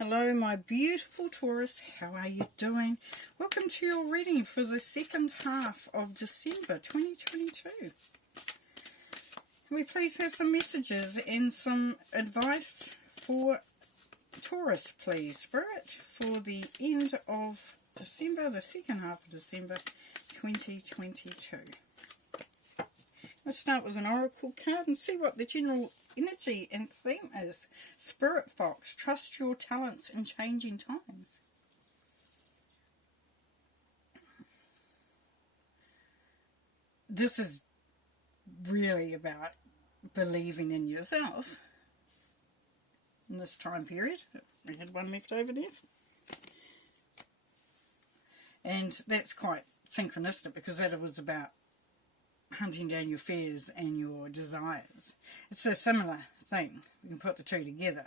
Hello my beautiful Taurus, how are you doing? Welcome to your reading for the second half of December 2022. Can we please have some messages and some advice for Taurus, please, Spirit, for the end of December, the second half of December 2022. Let's start with an oracle card and see what the general energy and theme is. Spirit Fox, trust your talents in changing times. This is really about believing in yourself in this time period. We had one left over there. And that's quite synchronistic because that was about hunting down your fears and your desires. It's a similar thing. We can put the two together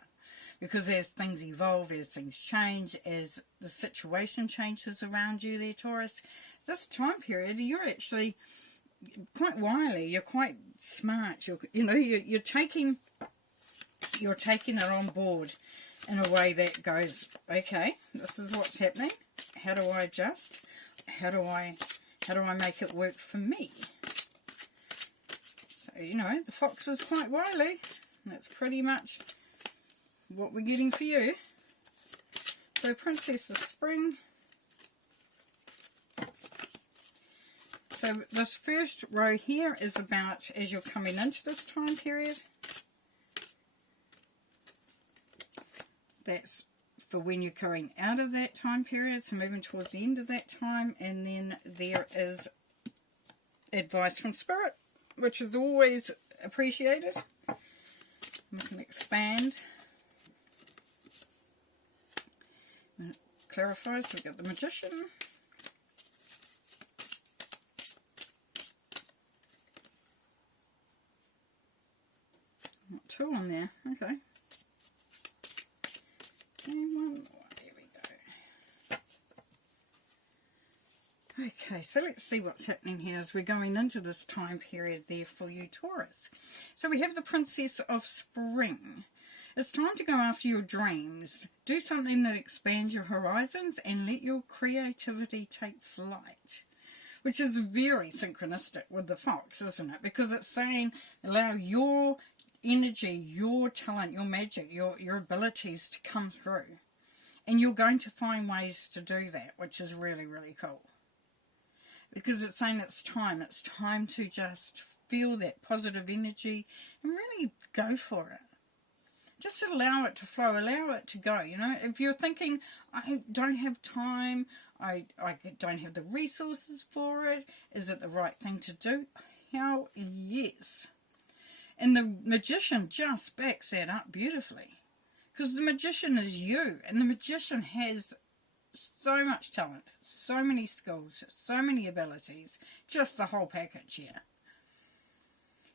because as things evolve, as things change, as the situation changes around you there, Taurus, this time period you're actually quite wily, you're quite smart, you're taking it on board in a way that goes, okay, this is what's happening, how do I adjust, how do I make it work for me? The fox is quite wily. That's pretty much what we're getting for you. So Princess of Spring. So this first row here is about as you're coming into this time period. That's for when you're going out of that time period, so moving towards the end of that time. And then there is advice from Spirit, which is always appreciated. We can expand. Clarify, so we've got the Magician. Not two on there, okay. And one more, there we go. Okay, so let's see what's happening here as we're going into this time period there for you, Taurus. So we have the Princess of Spring. It's time to go after your dreams. Do something that expands your horizons and let your creativity take flight. Which is very synchronistic with the fox, isn't it? Because it's saying allow your energy, your talent, your magic, your abilities to come through. And you're going to find ways to do that, which is really, really cool. Because it's saying it's time to just feel that positive energy and really go for it. Just allow it to flow, allow it to go, If you're thinking, I don't have time, I don't have the resources for it, is it the right thing to do? Hell yes. And the Magician just backs that up beautifully. Because the Magician is you, and the Magician has so much talent, so many skills, so many abilities, just the whole package here.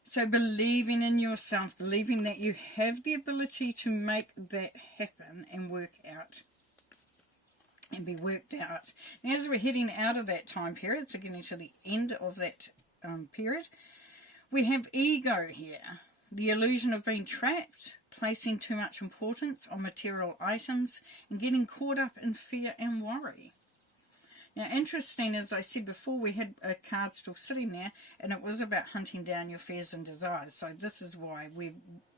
So believing in yourself, believing that you have the ability to make that happen and work out and be worked out. Now as we're heading out of that time period, so getting to the end of that period, we have ego here, the illusion of being trapped, placing too much importance on material items and getting caught up in fear and worry. Now, interesting, as I said before, we had a card still sitting there, and it was about hunting down your fears and desires. So this is why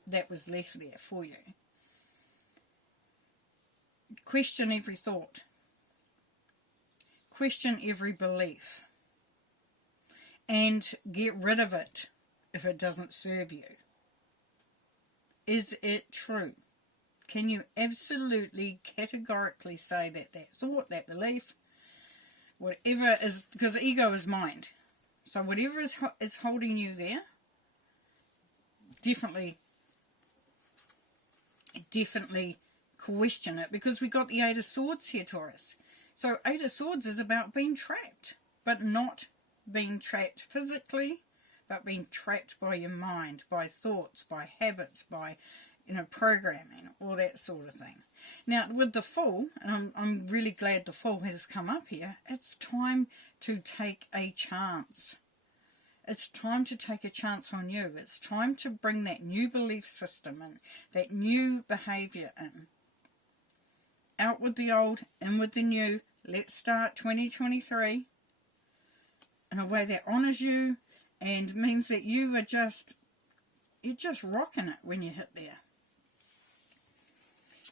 that was left there for you. Question every thought. Question every belief. And get rid of it if it doesn't serve you. Is it true? Can you absolutely, categorically say that that thought, that belief, whatever is, because the ego is mind. So whatever is holding you there, definitely question it, because we got the Eight of Swords here, Taurus. So Eight of Swords is about being trapped, but not being trapped physically, but being trapped by your mind, by thoughts, by habits, by programming, all that sort of thing. Now, with the Fool, and I'm really glad the Fool has come up here, it's time to take a chance. It's time to take a chance on you. It's time to bring that new belief system in, that new behaviour in. out with the old, in with the new. Let's start 2023 in a way that honours you and means that you're just rocking it when you hit there.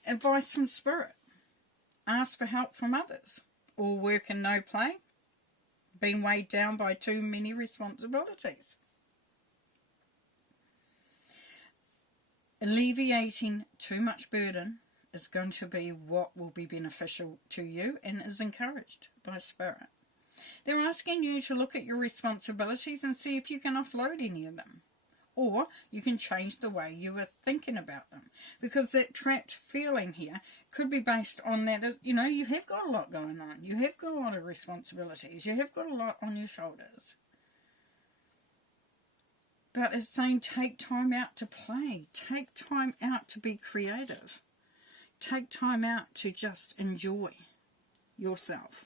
Advice from Spirit. Ask for help from others. All work and no play. Being weighed down by too many responsibilities. Alleviating too much burden is going to be what will be beneficial to you and is encouraged by Spirit. They're asking you to look at your responsibilities and see if you can offload any of them. Or you can change the way you were thinking about them. Because that trapped feeling here could be based on that, you have got a lot going on. You have got a lot of responsibilities. You have got a lot on your shoulders. But it's saying take time out to play. Take time out to be creative. Take time out to just enjoy yourself.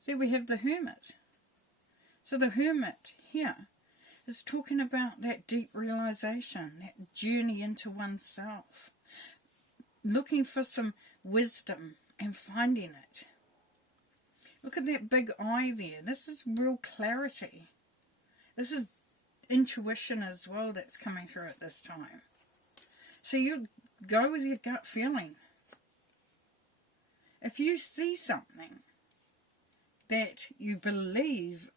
See, we have the Hermit. So the Hermit here is talking about that deep realization, that journey into oneself. Looking for some wisdom and finding it. Look at that big eye there. This is real clarity. This is intuition as well that's coming through at this time. So you go with your gut feeling. If you see something that you believe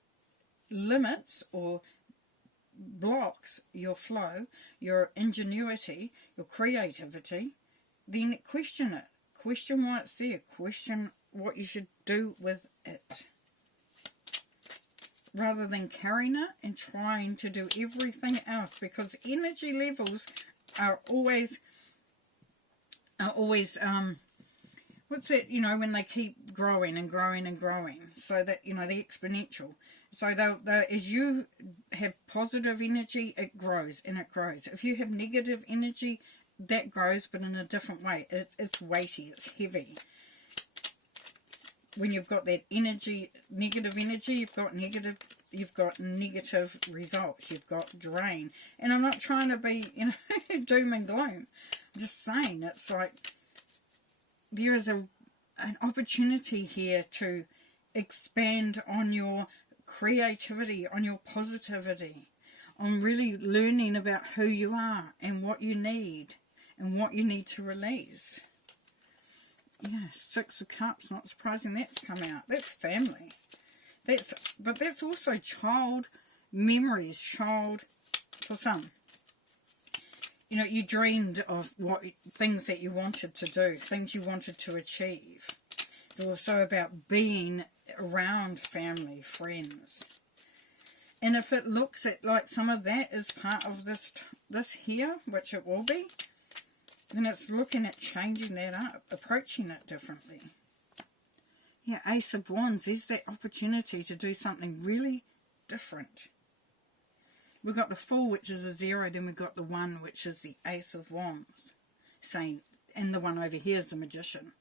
limits or blocks your flow, your ingenuity, your creativity, then question it. Question why it's there. Question what you should do with it. Rather than carrying it and trying to do everything else, because energy levels are always what's that, when they keep growing and growing and growing, so that, the exponential. So as you have positive energy, it grows and it grows. If you have negative energy, that grows, but in a different way. It's weighty, it's heavy. When you've got that energy, negative energy, you've got negative results. You've got drain. And I'm not trying to be, doom and gloom. I'm just saying, it's like there is an opportunity here to expand on your creativity, on your positivity, on really learning about who you are and what you need to release. Yeah, Six of Cups, not surprising that's come out. That's family. But that's also child memories, for some. You dreamed of things that you wanted to do, things you wanted to achieve. It's also about being around family, friends. And if it looks at like some of that is part of this here, which it will be, then it's looking at changing that up, approaching it differently. Yeah, Ace of Wands is that opportunity to do something really different. We've got the Fool, which is a 0, then we've got the 1, which is the Ace of Wands. And the one over here is the Magician.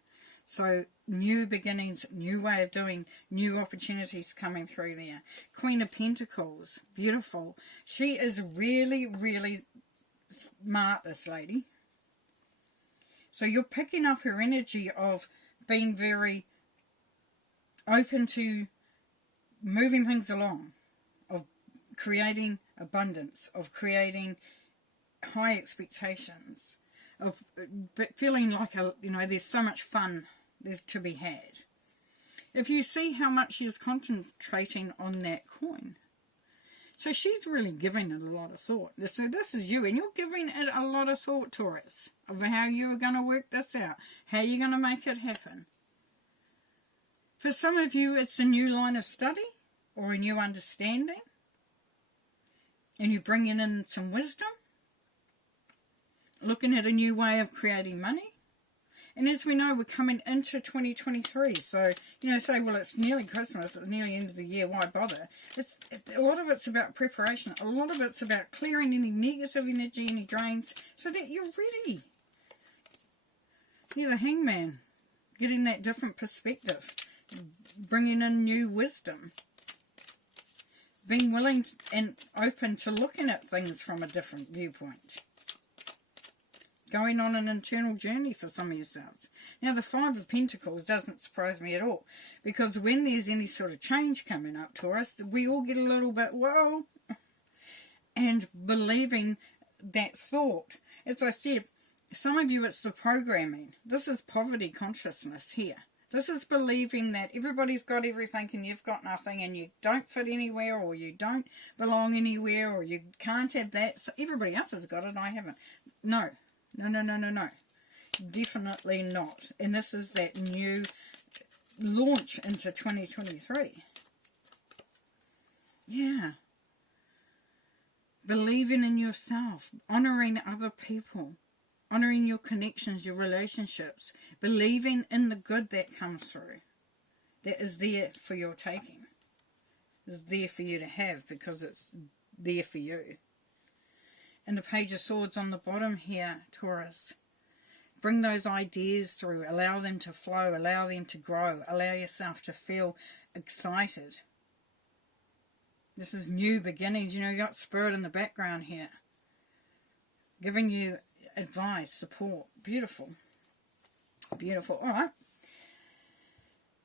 So, new beginnings, new way of doing, new opportunities coming through there. Queen of Pentacles, beautiful. She is really, really smart, this lady. So you're picking up her energy of being very open to moving things along, of creating abundance, of creating high expectations, of feeling like there's so much fun there's to be had. If you see how much she's concentrating on that coin, so she's really giving it a lot of thought. So this is you, and you're giving it a lot of thought, Taurus, of how you're going to work this out, how you're going to make it happen. For some of you, it's a new line of study or a new understanding, and you're bringing in some wisdom, looking at a new way of creating money. And as we know, we're coming into 2023. So, say, well, it's nearly Christmas, it's nearly end of the year, why bother? A lot of it's about preparation. A lot of it's about clearing any negative energy, any drains, so that you're ready. You're the Hangman, getting that different perspective, bringing in new wisdom, being willing and open to looking at things from a different viewpoint. going on an internal journey for some of yourselves. Now, the Five of Pentacles doesn't surprise me at all, because when there's any sort of change coming up to us, we all get a little bit, whoa, and believing that thought. As I said, some of you, it's the programming. This is poverty consciousness here. This is believing that everybody's got everything and you've got nothing, and you don't fit anywhere, or you don't belong anywhere, or you can't have that. So everybody else has got it, I haven't. No. No, no, no, no, no. Definitely not. And this is that new launch into 2023. Yeah. Believing in yourself, honouring other people, honouring your connections, your relationships, believing in the good that comes through, that is there for your taking, is there for you to have, because it's there for you. And the Page of Swords on the bottom here, Taurus. Bring those ideas through, allow them to flow, allow them to grow, allow yourself to feel excited. This is new beginnings. You know, you got Spirit in the background here, giving you advice, support. Beautiful. Beautiful. All right.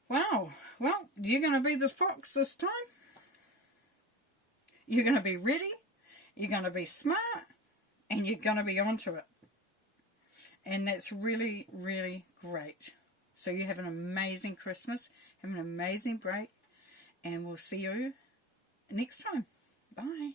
Wow. Well, you're going to be the fox this time. You're going to be ready. You're going to be smart. And you're going to be onto it. And that's really, really great. So you have an amazing Christmas. Have an amazing break. And we'll see you next time. Bye.